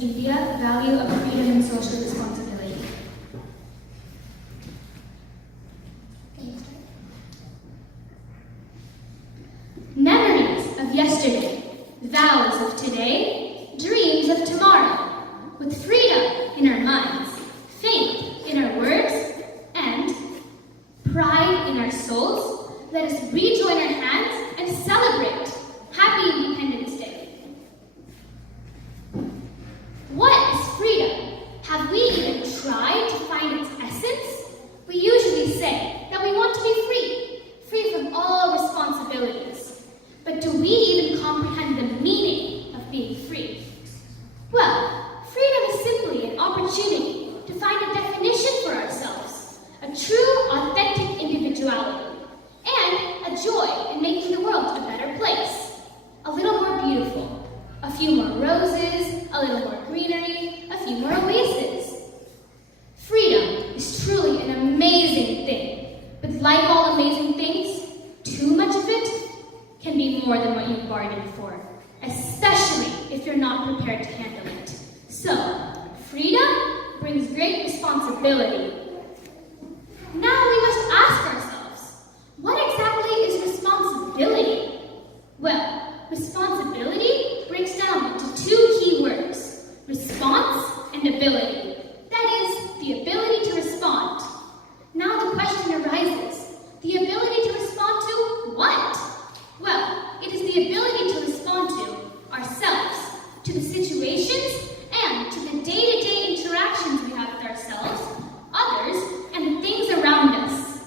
India, value of freedom and social responsibility. Memories of yesterday, vows of today, dreams of tomorrow. With freedom in our minds, faith in our words, and pride in our souls, let us rejoin our hands and celebrate. Happy Independence Day. What is freedom? Have we even tried to find its essence? We usually say that we want to be free, free from all responsibilities. But do we even comprehend the meaning of being free? Well, freedom is simply an opportunity to find a definition for ourselves, a true, authentic individuality, and a joy in making the world a better place, a little more beautiful, a few more roses, a little more greenery, a few more oases. Freedom is truly an amazing thing, but like all amazing things, too much of it can be more than what you bargained for, especially if you're not prepared to handle it. So, freedom brings great responsibility. Now we must ask ourselves, what exactly is responsibility? Well, responsibility breaks down into two key words, response and ability. That is, the ability to respond. Now the question arises, the ability to respond to what? Well, it is the ability to respond to ourselves, to the situations, and to the day-to-day interactions we have with ourselves, others, and the things around us.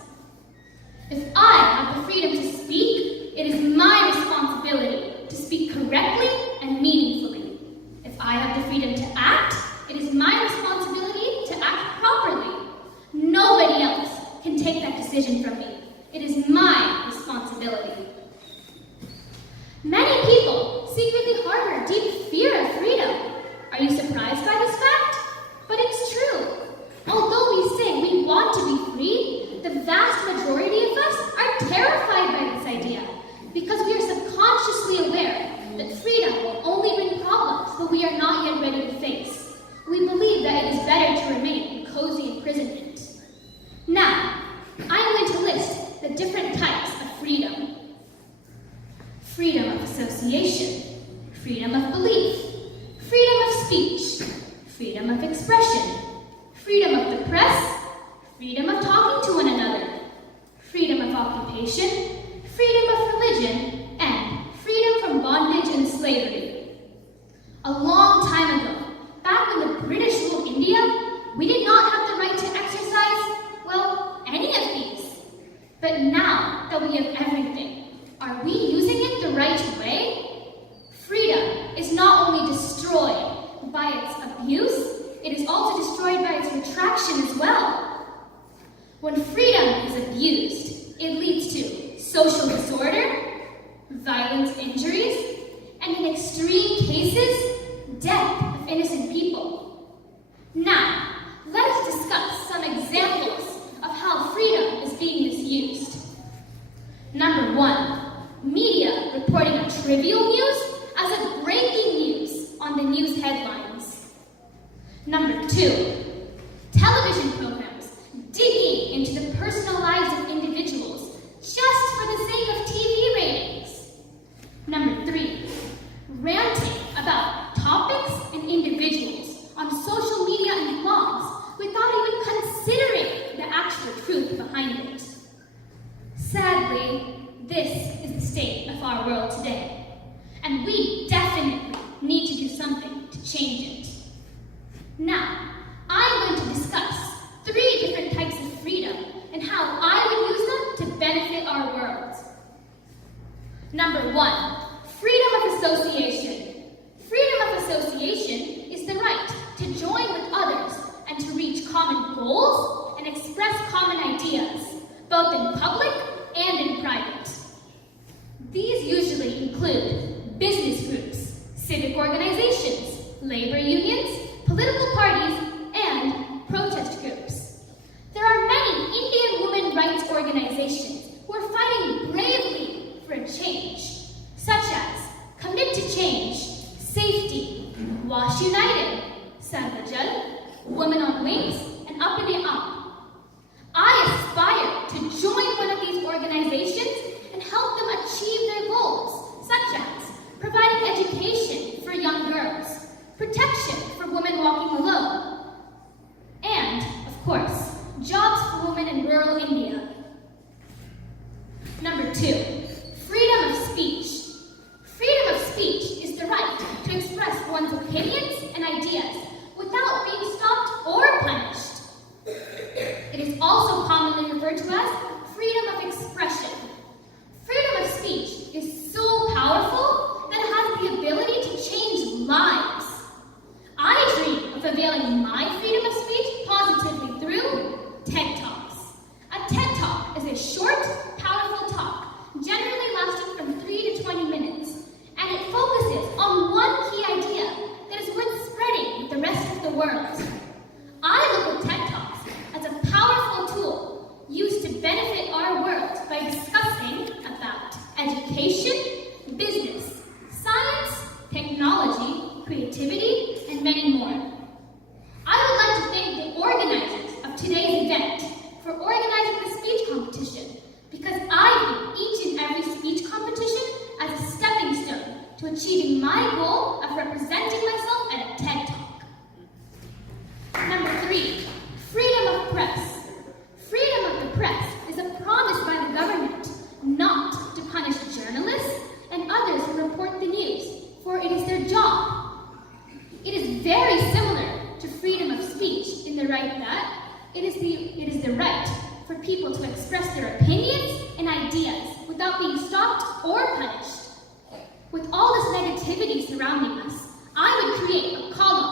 If I have the freedom to speak, it is my responsibility to speak correctly and meaningfully. If I have the freedom to act, it is my responsibility to act properly. Nobody else can take that decision from me. It is my responsibility. Many people secretly harbor a deep fear of freedom. Are you surprised by this fact? But it's true. Although we say we want to be free, the vast majority of us are terrified by this idea because we are subconsciously aware that freedom will only bring problems that we are not yet ready to face. We believe that it is better to remain in cozy imprisonment. Now, I am going to list the different types of freedom. Freedom of association, freedom of belief, freedom of speech, freedom of expression, freedom of the press, freedom of talking to one another, freedom of occupation, freedom of religion, and freedom from bondage and slavery. A long time ago, back when the British ruled India, we did not have the right to exercise, well, any of these. But now that we have everything, are we using it the right way? Freedom is not only destroyed by its abuse, it is also destroyed by its retraction as well. When freedom is abused, it leads to social disorder, violent injuries, and in extreme cases, death of innocent people. Now, let us discuss some examples of how freedom is being misused. Number 1. Media reporting a trivial news as a breaking news on the news headlines. Number 2. Television programs digging into the personal lives of individuals just for the sake of TV ratings. Number 3. Ranting about topics and individuals on social media and blogs without even considering the actual truth behind it. Sadly, this is the state of our world today, and we definitely need to do something to change it. Now, I'm going to discuss 3 different types of freedom and how I would use them to benefit our world. Number 1, freedom of association. Freedom of association is the right to join with others and to reach common goals and express common ideas, both in public and in private. These usually include business groups, civic organizations, labor unions, political parties, Sarvajal, Women on Wings, and Apne Aap. I aspire to join one of these organizations and help them achieve their goals, such as providing education for young girls, protection for women walking alone, and, of course, jobs for women in rural India. Number 2, freedom of speech. Freedom of speech is the right to express one's opinions and ideas without being stopped or punished. It is also commonly referred to as freedom of expression. Freedom of speech is so powerful that it has the ability to change lives. I dream of availing my freedom of speech positively through TED Talks. A TED Talk is a short, powerful talk, generally lasting from 3 to 20 minutes, and it focuses on one key idea that is worth spreading with the rest of the world. I look at TED Talks as a powerful tool used to benefit our world by discussing about education, business, science, technology, creativity, and many more. I would like to thank the organizers of today's event for organizing the speech competition, because I view each and every speech competition as a stepping stone to achieving my goal of representing myself at a TED Talk. Number 3, freedom of press. Freedom of the press is a promise by the government not to punish journalists and others who report the news, for it is their job. It is very similar to freedom of speech in the right that it is the right for people to express their opinions and ideas without being stopped or punished. With all this negativity surrounding us, I would create a column